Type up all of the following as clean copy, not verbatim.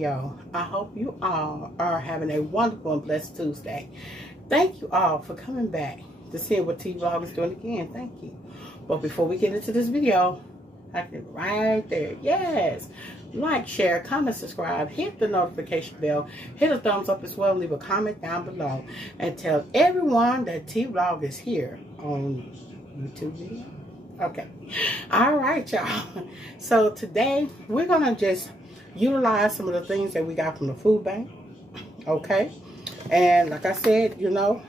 video. I hope you all are having a wonderful and blessed Tuesday. Thank you all for coming back to see what T Vlog is doing again. Thank you. But before we get into this video, I can right there. Yes. Like, share, comment, subscribe, hit the notification bell, hit a thumbs up as well, leave a comment down below, and tell everyone that T Vlog is here on YouTube video. Okay. All right, y'all. So today we're gonna just utilize some of the things that we got from the food bank. Okay. And like I said, you know,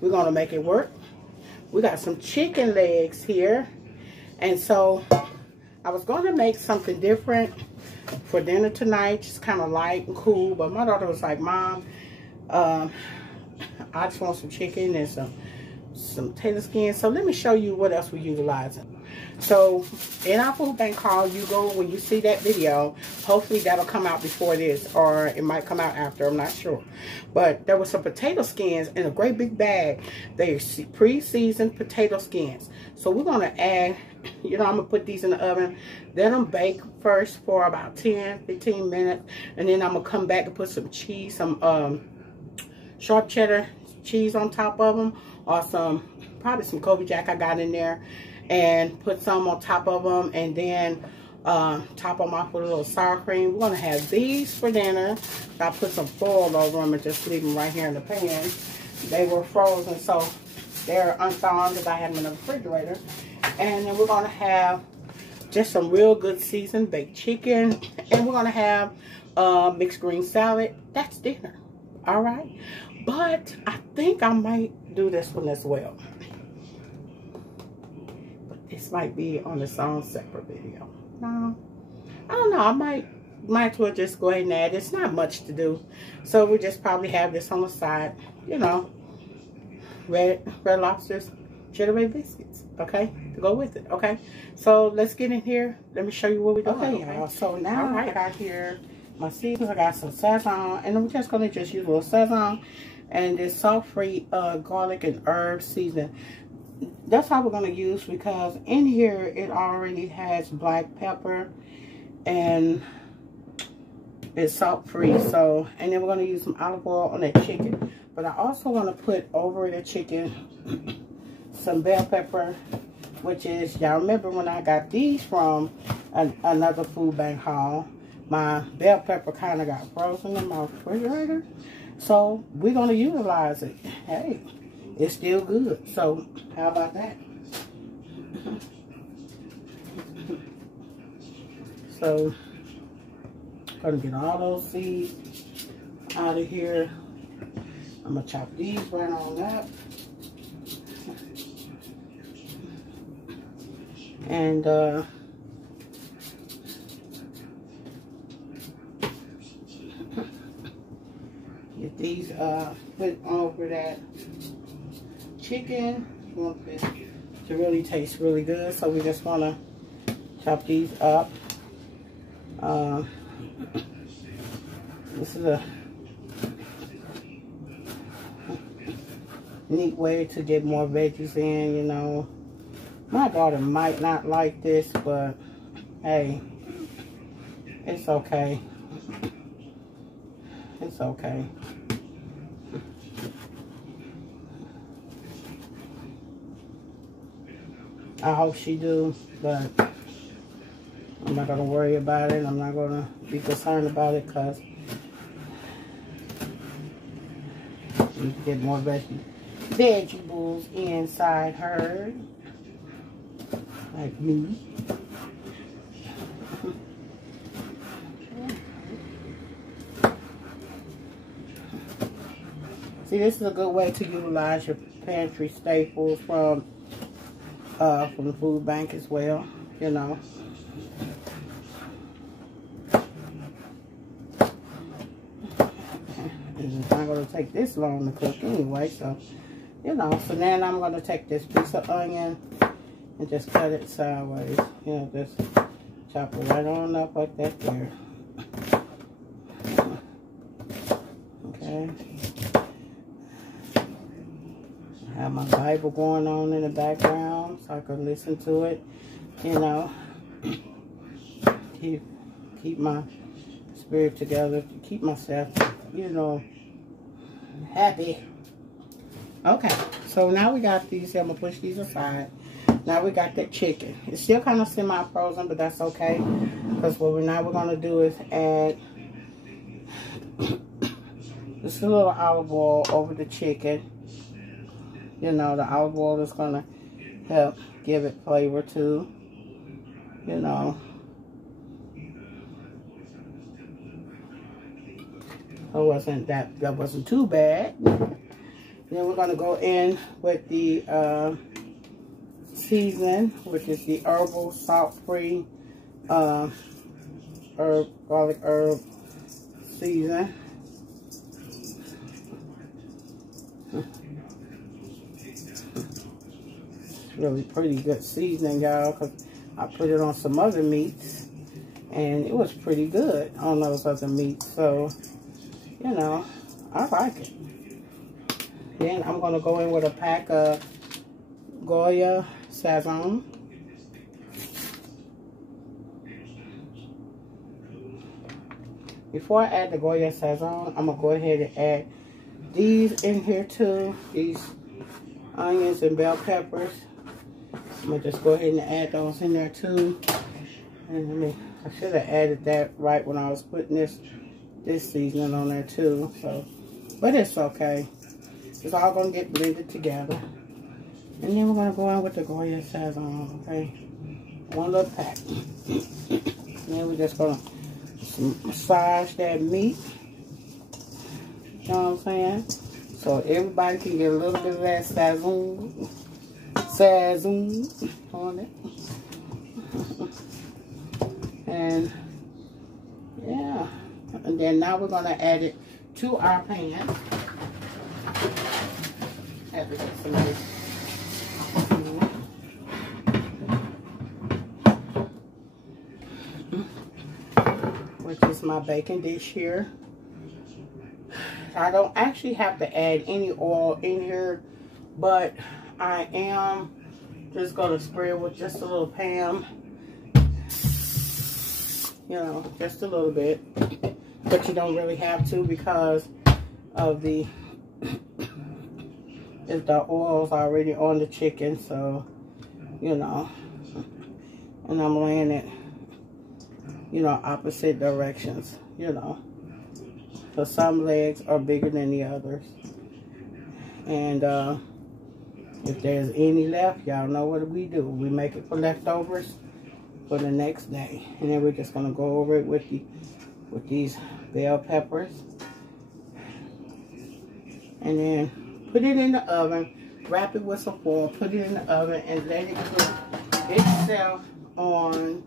we're gonna make it work. We got some chicken legs here, and so I was going to make something different for dinner tonight, just kind of light and cool. But my daughter was like, Mom, I just want some chicken and some tater skins. So let me show you what else we're utilizing. So in our food bank haul, you go, when you see that video, hopefully that'll come out before this, or it might come out after, I'm not sure. But there was some potato skins in a great big bag. They're pre-seasoned potato skins. So we're going to add, you know, I'm going to put these in the oven. Let them bake first for about 10-15 minutes. And then I'm going to come back and put some cheese, some sharp cheddar cheese on top of them. Or probably some Colby Jack I got in there. And put some on top of them. And then top them off with a little sour cream. We're going to have these for dinner. I put some foil over them and just leave them right here in the pan. They were frozen, so they're unthawed because I have them in the refrigerator. And then we're going to have just some real good seasoned baked chicken. And we're going to have mixed green salad. That's dinner. All right. But I think I might do this one as well. But this might be on its own separate video. No, I don't know. I might as well just go ahead and add. It's not much to do. So we just probably have this on the side. You know, red lobsters, cheddar bay biscuits, okay, to go with it. Okay, so let's get in here. Let me show you what we're doing. Okay, y'all. So now I got here my seasonings. I got some Sazon, and I'm just gonna just use a little Sazon and this salt-free garlic and herb seasoning. That's how we're gonna use, because in here it already has black pepper and it's salt-free. So, and then we're gonna use some olive oil on that chicken. But I also want to put over the chicken some bell pepper, which is, y'all remember when I got these from another food bank haul, my bell pepper kind of got frozen in my refrigerator. So we're going to utilize it. Hey, it's still good. So how about that? So going to get all those seeds out of here. I'm going to chop these right on up. And get these put over that chicken. We want this to really taste really good. So we just want to chop these up. This is a neat way to get more veggies in, you know. My daughter might not like this, but hey, it's okay. It's okay. I hope she do, but I'm not gonna worry about it. I'm not gonna be concerned about it, because you get more vegetables inside her, like me. See, this is a good way to utilize your pantry staples from the food bank as well, you know. It's not going to take this long to cook anyway, so, you know. So then I'm going to take this piece of onion and just cut it sideways. You know, just chop it right on up like that there. Okay. I have my Bible going on in the background so I can listen to it, you know. Keep my spirit together to keep myself, you know, happy. Okay, so now we got these. I'm gonna push these aside. Now we got that chicken. It's still kind of semi-frozen, but that's okay, because what we're gonna do is add just a little olive oil over the chicken. You know, the olive oil is gonna help give it flavor too. You know. That wasn't too bad. Then we're gonna go in with the seasoning, which is the herbal salt-free garlic herb season. It's really pretty good seasoning, y'all, because I put it on some other meats and it was pretty good on those other meats. So, you know, I like it. Then I'm going to go in with a pack of Goya Sazon. Before I add the Goya Sazon, I'm going to go ahead and add these in here too. These onions and bell peppers. I'm going to just go ahead and add those in there too. And I should have added that right when I was putting this seasoning on there too. So, but it's okay. It's all going to get blended together. And then we're going to go in with the Goya Sazon, okay? One little pack. And then we're just going to massage that meat. You know what I'm saying? So everybody can get a little bit of that Sazon on it. And yeah. And then now we're going to add it to our pan. Have to get some of this. Which is my baking dish here. I don't actually have to add any oil in here, but I am just going to spray it with just a little Pam. You know, just a little bit. But you don't really have to because of the oil's already on the chicken, so you know. And I'm laying it, you know, opposite directions, you know. So some legs are bigger than the others. And if there's any left, y'all know what we do. We make it for leftovers for the next day. And then we're just gonna go over it with these bell peppers. And then put it in the oven, wrap it with some foil, put it in the oven, and let it cook itself on,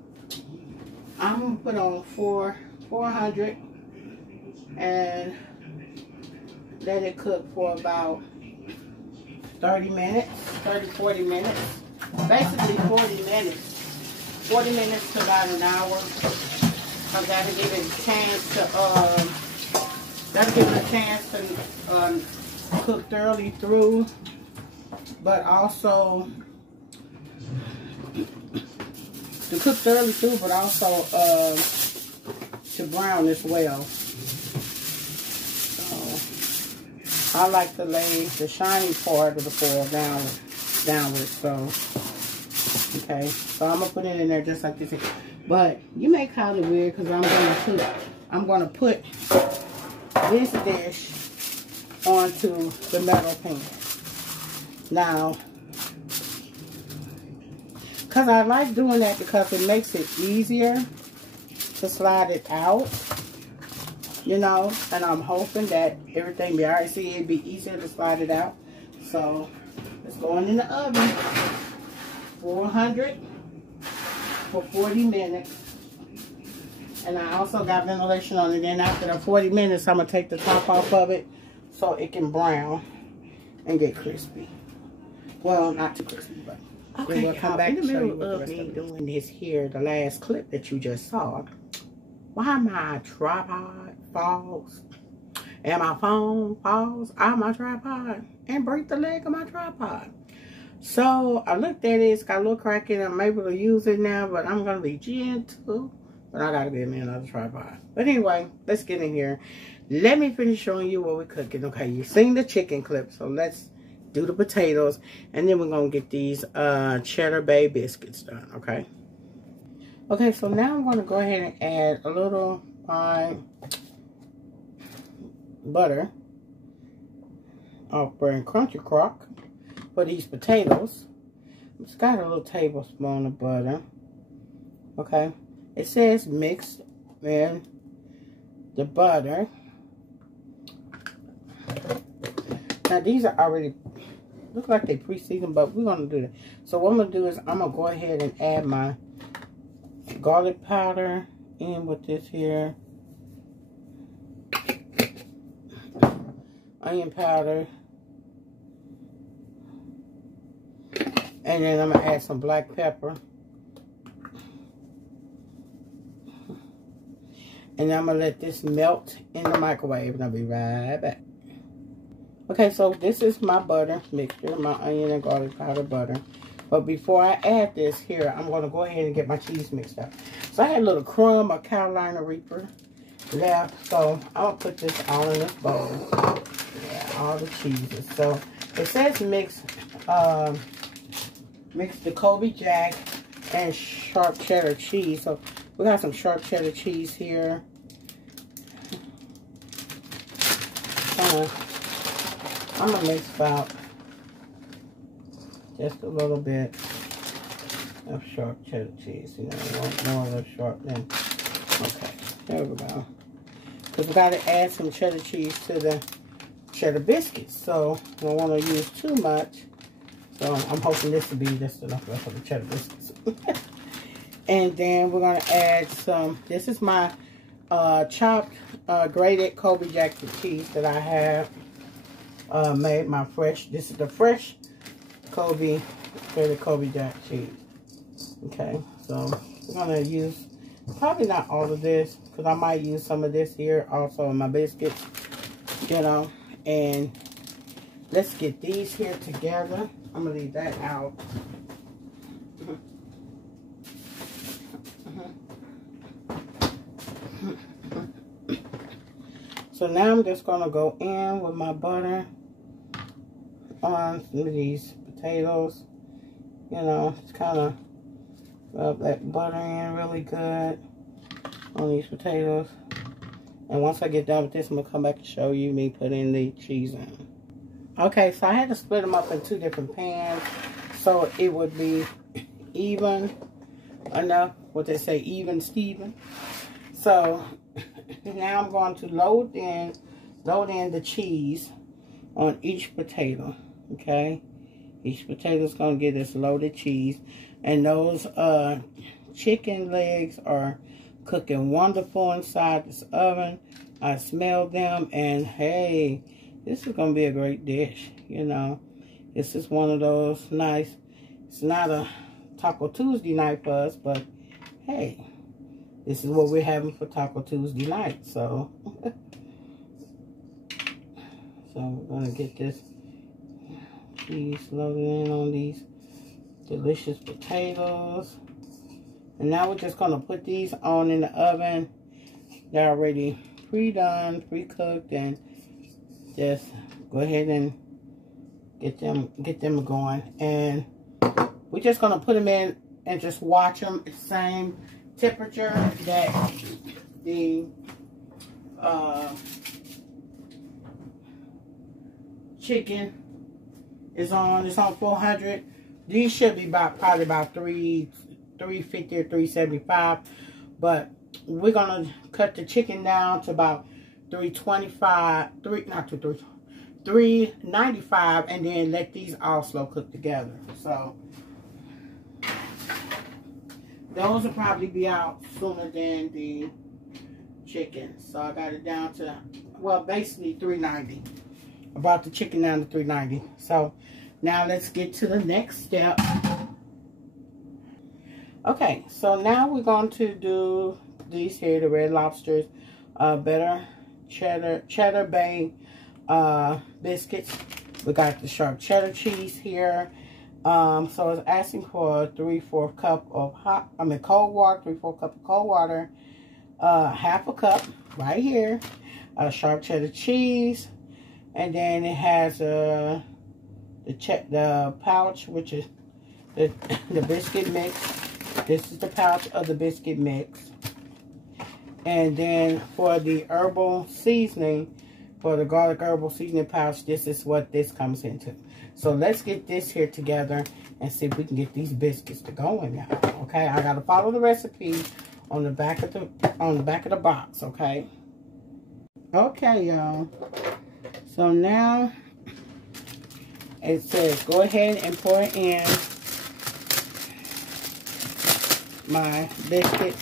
I'm gonna put on 400 and let it cook for about 40 minutes, basically 40 minutes. 40 minutes to about an hour. I gotta give it a chance to, cook thoroughly through, but also to brown as well. So I like to lay the shiny part of the foil downward. So okay, so I'm gonna put it in there just like this. But you may call it weird because I'm gonna put this dish onto the metal pan. Now, because I like doing that because it makes it easier to slide it out, you know, and I'm hoping that everything be alright. See, it'd be easier to slide it out. So it's going in the oven, 400 for 40 minutes. And I also got ventilation on it. Then after the 40 minutes, I'm going to take the top off of it so it can brown and get crispy. Well, not too crispy, but okay, we'll come back in the middle of me doing this here, the last clip that you just saw. Why my tripod falls and my phone falls out of my tripod and break the leg of my tripod. So I looked at it, it's got a little crack in it. I'm able to use it now, but I'm going to be gentle But I gotta get me another tripod. But anyway, let's get in here. Let me finish showing you what we're cooking. Okay, you've seen the chicken clip, so let's do the potatoes. And then we're gonna get these Cheddar Bay biscuits done, okay? Okay, so now I'm gonna go ahead and add a little butter off brand Crunchy Crock for these potatoes. It's got a little tablespoon of butter. Okay, it says mix in the butter. Now these are already look like they pre-seasoned, but we're gonna do that. So what I'm gonna do is I'm gonna go ahead and add my garlic powder in with this here, onion powder. And then I'm going to add some black pepper. And I'm going to let this melt in the microwave. And I'll be right back. Okay, so this is my butter mixture. My onion and garlic powder butter. But before I add this here, I'm going to go ahead and get my cheese mixed up. So I had a little crumb of Carolina Reaper left. So I'm going to put this all in this bowl. Yeah, all the cheeses. So it says mix the Colby Jack and sharp cheddar cheese. So we got some sharp cheddar cheese here. I'm gonna mix about just a little bit of sharp cheddar cheese. You know, I want more of the sharp than. Okay, there we go. Because we got to add some cheddar cheese to the cheddar biscuits. So I don't want to use too much. So I'm hoping this will be just enough for the cheddar biscuits. And then we're going to add some, this is my chopped, grated Colby Jack cheese that I have made my fresh, this is the fresh grated Colby Jack cheese. Okay, so we're going to use, probably not all of this, because I might use some of this here also in my biscuits, you know, and let's get these here together. I'm going to leave that out. So now I'm just going to go in with my butter on some of these potatoes. You know, just kind of rub that butter in really good on these potatoes. And once I get done with this, I'm going to come back and show you me putting the cheese in. Okay, so I had to split them up in 2 different pans so it would be even enough, what they say, even Steven. So now I'm going to load in the cheese on each potato, okay? Each potato is going to get this loaded cheese. And those chicken legs are cooking wonderful inside this oven. I smell them, and hey, this is going to be a great dish, you know. This is one of those nice, it's not a Taco Tuesday night for us, but hey, this is what we're having for Taco Tuesday night. So, we're going to get this cheese loaded in on these delicious potatoes. And now we're just going to put these on in the oven. They're already pre-done, pre-cooked, and just go ahead and get them going. And we're just going to put them in and just watch them at the same temperature that the chicken is on. It's on 400. These should be probably about 350 or 375, but we're gonna cut the chicken down to about 395, and then let these all slow cook together. So those will probably be out sooner than the chicken. So I got it down to, well, basically 390. I brought the chicken down to 390. So now let's get to the next step. Okay, so now we're going to do these here, the Red Lobster's better cheddar bay biscuits. We got the sharp cheddar cheese here. So it's asking for a 3/4 cup of cold water, 3/4 cup of cold water, half a cup right here, sharp cheddar cheese, and then it has the pouch, which is the biscuit mix. This is the pouch of the biscuit mix. And then for the herbal seasoning, for the garlic herbal seasoning pouch, this is what this comes into. So let's get this here together and see if we can get these biscuits to go in now. Okay, I gotta follow the recipe on the back of the box. Okay. Okay, y'all. So now it says go ahead and pour in my biscuit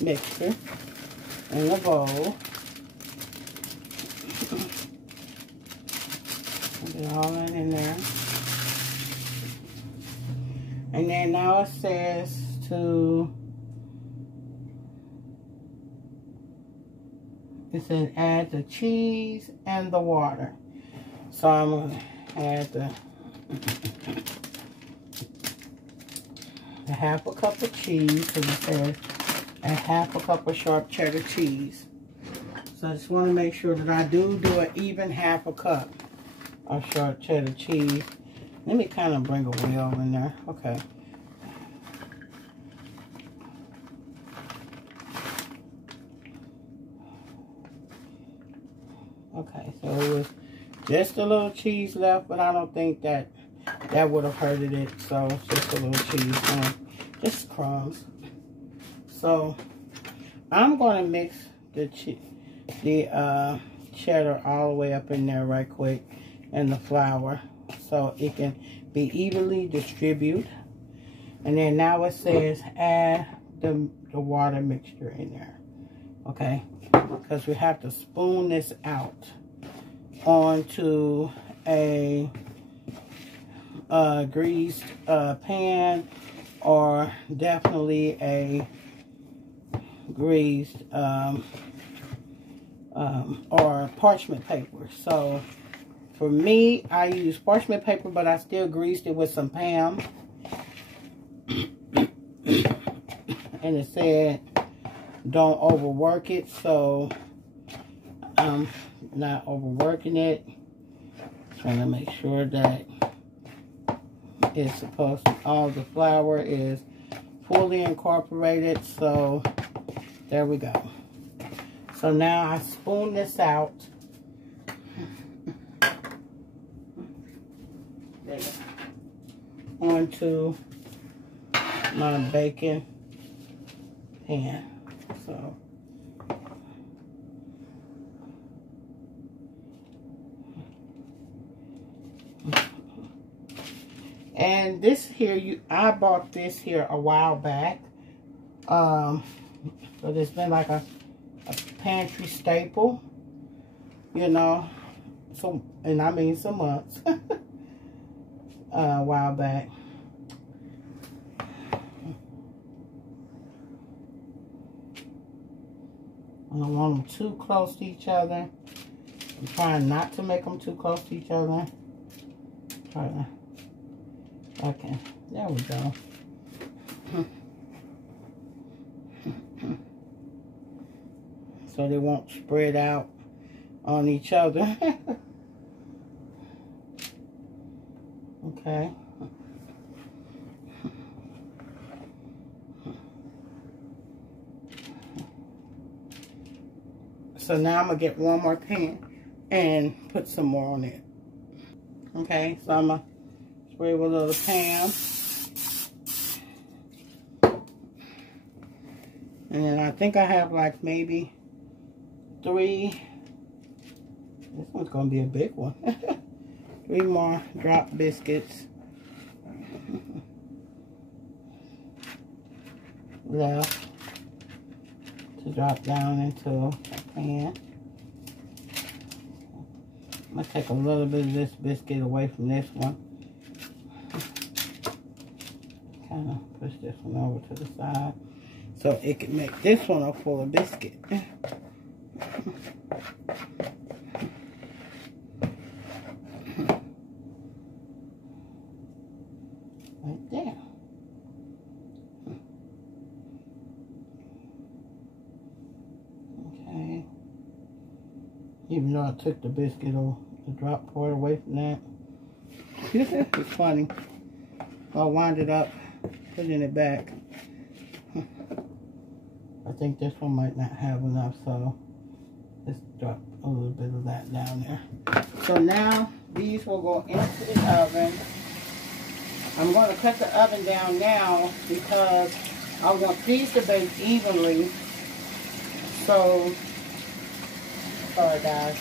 mixture in a bowl. Put it all in there. And then now it says add the cheese and the water. So I'm going to add the half a cup of cheese, because it says a half a cup of sharp cheddar cheese. So I just want to make sure that I do an even half a cup of sharp cheddar cheese. Let me kind of bring a wheel in there. Okay. Okay, so it was just a little cheese left, but I don't think that would have hurted it. So it's just a little cheese and just crumbs. So I'm going to mix the cheddar all the way up in there right quick, and the flour, so it can be evenly distributed. And then now it says add the water mixture in there. Okay, because we have to spoon this out onto a greased pan, or definitely a greased or parchment paper. So for me, I use parchment paper, but I still greased it with some Pam. And it said don't overwork it, so I'm not overworking it. Trying to make sure that it's supposed to, all the flour is fully incorporated. So there we go. So now I spoon this out. There. Onto my baking pan. So and this here, I bought this here a while back. So it's been like a pantry staple, you know. So, and I mean some months. A while back. I don't want them too close to each other. I'm trying not to make them too close to each other. Okay, there we go. So they won't spread out on each other. Okay. So now I'm going to get one more pan and put some more on it. Okay, so I'm going to spray with a little Pam. And then I think I have like maybe 3. This one's going to be a big one. 3 more drop biscuits left to drop down into a pan. I'm going to take a little bit of this biscuit away from this one. Kind of push this one over to the side so it can make this one a fuller biscuit. right there. Okay. Even though I took the biscuit or the drop part away from that. It's funny. I'll wind it up, putting it back. I think this one might not have enough, so let's drop a little bit of that down there. So now these will go into the oven. I'm going to cut the oven down now because I want these to bake evenly. So, sorry guys.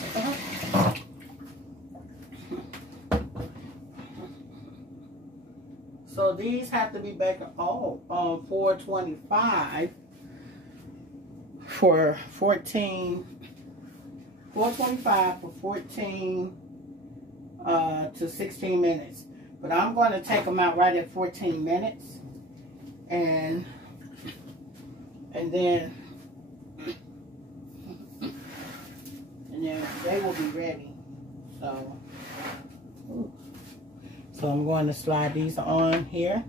So these have to be baking on 425 for 425 for 14 to 16 minutes. But I'm going to take them out right at 14 minutes, and then they will be ready. So I'm going to slide these on here,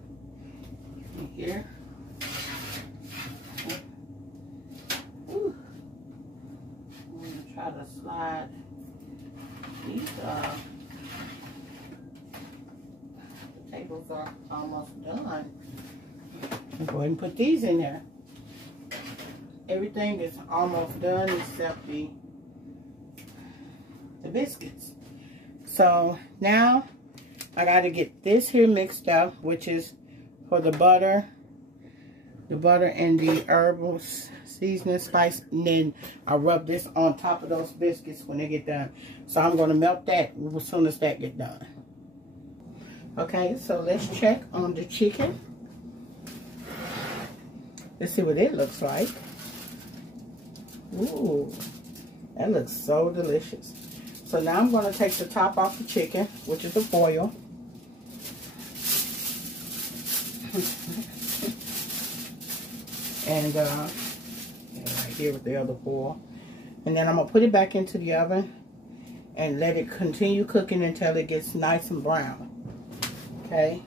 and here. Ooh. I'm going to try to slide these potatoes are almost done. I'll go ahead and put these in there. Everything is almost done except the biscuits. So now I got to get this here mixed up, which is for the butter and the herbal seasoning spice, and then I'll rub this on top of those biscuits when they get done. So I'm going to melt that as soon as that gets done. Okay, so let's check on the chicken. Let's see what it looks like. Ooh, that looks so delicious. So now I'm going to take the top off the chicken, which is the foil. And right here with the other foil. And then I'm going to put it back into the oven and let it continue cooking until it gets nice and brown. Okay.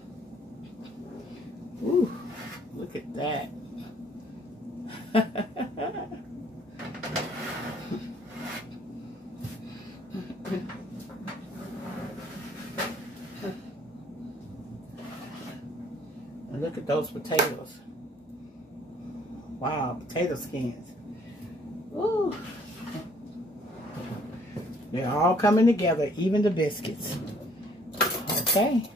Ooh, look at that. And look at those potatoes. Wow, potato skins. Ooh. They're all coming together, even the biscuits. Okay.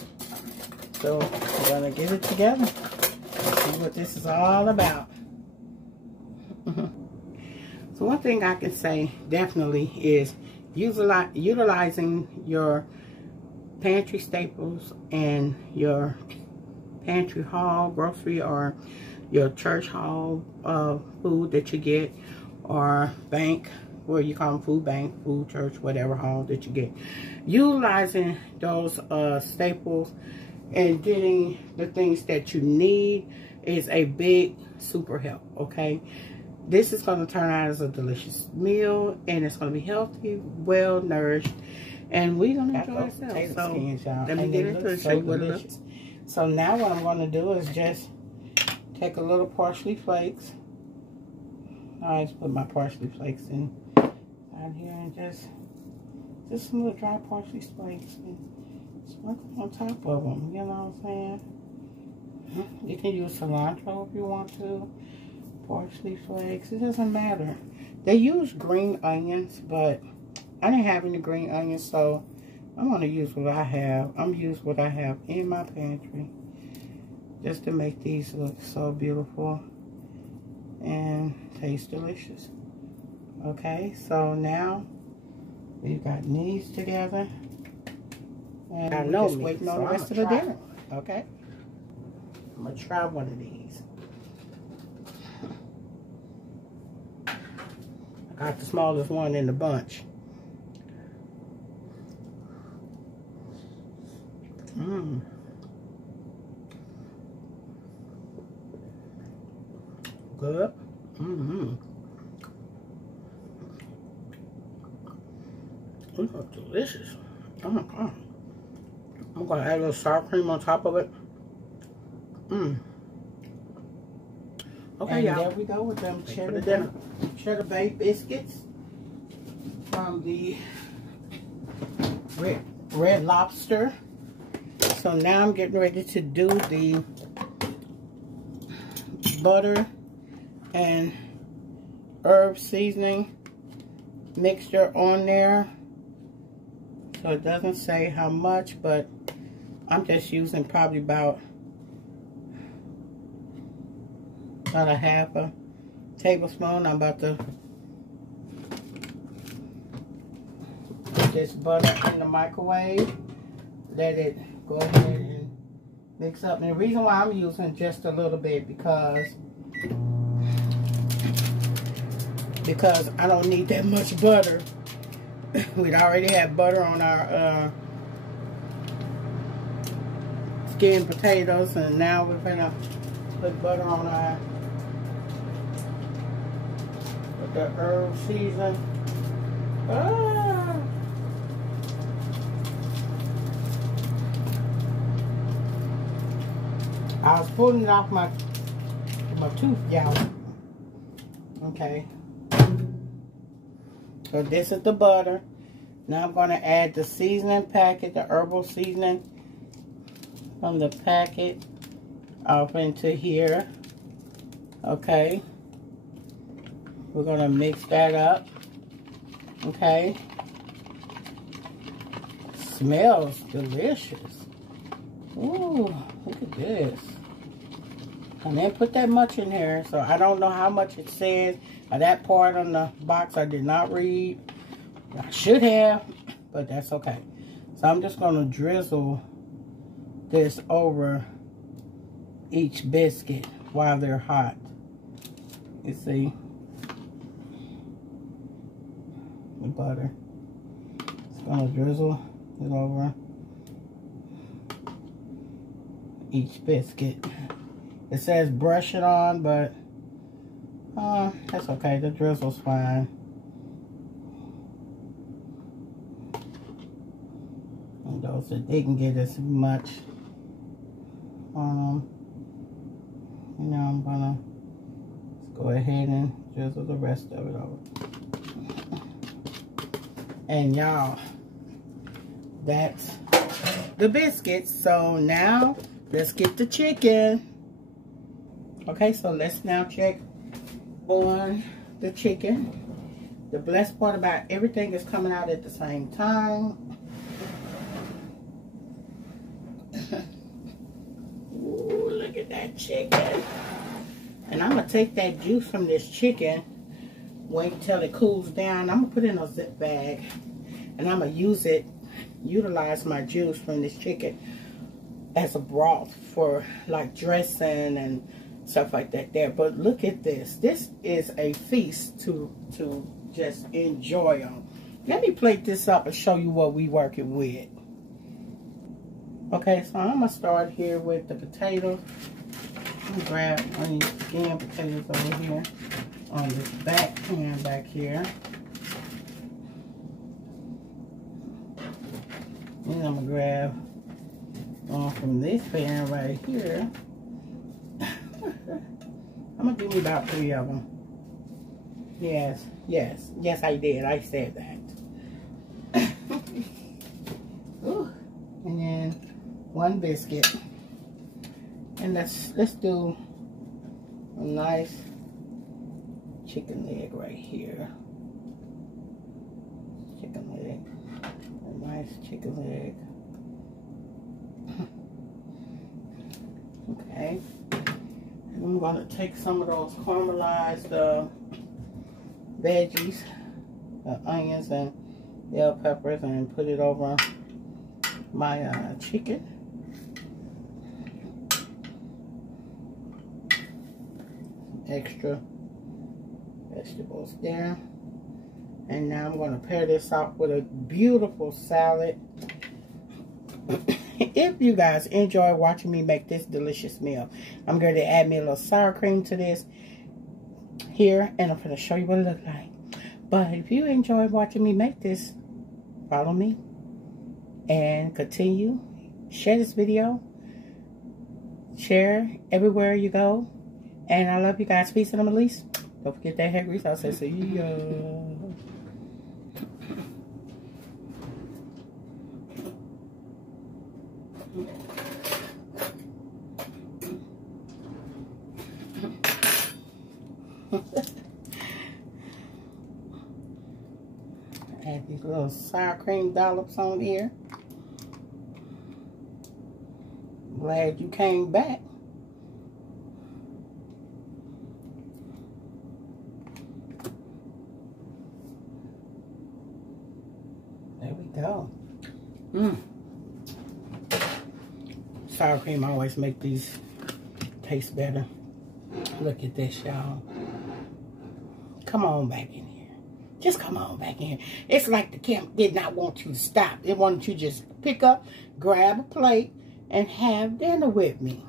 So we're gonna get it together. See what this is all about. So one thing I can say definitely is utilizing your pantry staples and your pantry haul, grocery, or your church haul food that you get, or bank, where you call them food bank, food church, whatever haul that you get. Utilizing those staples and getting the things that you need is a big super help, okay? This is going to turn out as a delicious meal, and it's going to be healthy, well nourished, and we're going to enjoy ourselves. So let me get into it, show you what it looks. So now what I'm going to do is just take a little parsley flakes. I always put my parsley flakes in down here, and just some little dry parsley flakes, and sprinkle on top of them. You know what I'm saying? You can use cilantro if you want to. Parsley flakes, it doesn't matter. They use green onions, but I didn't have any green onions, so I'm going to use what I have. I'm going to use what I have in my pantry just to make these look so beautiful and taste delicious. Okay, so now we've got these together, and I'm just waiting on the rest of the dinner. Okay, I'm going to try one of these. I got the smallest one in the bunch. Good. These are delicious. Oh my God. I'm going to add a little sour cream on top of it. Okay, y'all. There we go with them cheddar bay biscuits from the Red Lobster. So now I'm getting ready to do the butter and herb seasoning mixture on there. So it doesn't say how much, but I'm just using probably about a half a tablespoon. I'm about to put this butter in the microwave. Let it go ahead and mix up. And the reason why I'm using just a little bit because I don't need that much butter. We'd already had butter on our skinned potatoes, and now we're gonna put butter on our with the herb season. I was pulling it off my tooth, y'all. Okay. So this is the butter. Now I'm going to add the seasoning packet, the herbal seasoning from the packet off into here. Okay. We're going to mix that up. Okay. Smells delicious. Ooh, look at this. And then put that much in here. So I don't know how much it says. That part on the box I did not read. I should have, but that's okay. So I'm just going to drizzle this over each biscuit while they're hot. You see? The butter. Just going to drizzle it over each biscuit. It says brush it on, but that's okay. The drizzle's fine. And those that didn't get as much on them, you know, I'm gonna go ahead and drizzle the rest of it over. And y'all, that's the biscuits. So now let's get the chicken. Okay, so let's now check on the chicken. The blessed part about everything is coming out at the same time. Ooh, look at that chicken. And I'm going to take that juice from this chicken, wait till it cools down. I'm going to put it in a zip bag. And I'm going to utilize my juice from this chicken as a broth for like dressing and stuff like that there. But look at this. This is a feast to just enjoy on. Let me plate this up and show you what we working with. Okay, so I'm gonna start here with the potatoes. I'm gonna grab one of these skin potatoes over here on this back pan back here. And I'm gonna grab one from this pan right here. I'm gonna give you about 3 of them. Yes, I did. I said that. Ooh. And then 1 biscuit. And let's do a nice chicken leg right here. Chicken leg. A nice chicken leg. Okay. And I'm going to take some of those caramelized veggies, the onions and bell peppers, and put it over my chicken. Extra vegetables there. And now I'm going to pair this off with a beautiful salad. If you guys enjoy watching me make this delicious meal, I'm going to add me a little sour cream to this here, and I'm going to show you what it looks like. But if you enjoy watching me make this, follow me and continue. Share this video. share everywhere you go. And I love you guys. Peace and I'm Elise. Don't forget that hair grease. I'll say see ya. Add these little sour cream dollops on here. Glad you came back. There we go. Sour cream always make these taste better. Look at this, y'all. Come on back in here. Just come on back in. It's like the camp did not want you to stop. It wanted you to just pick up, grab a plate, and have dinner with me.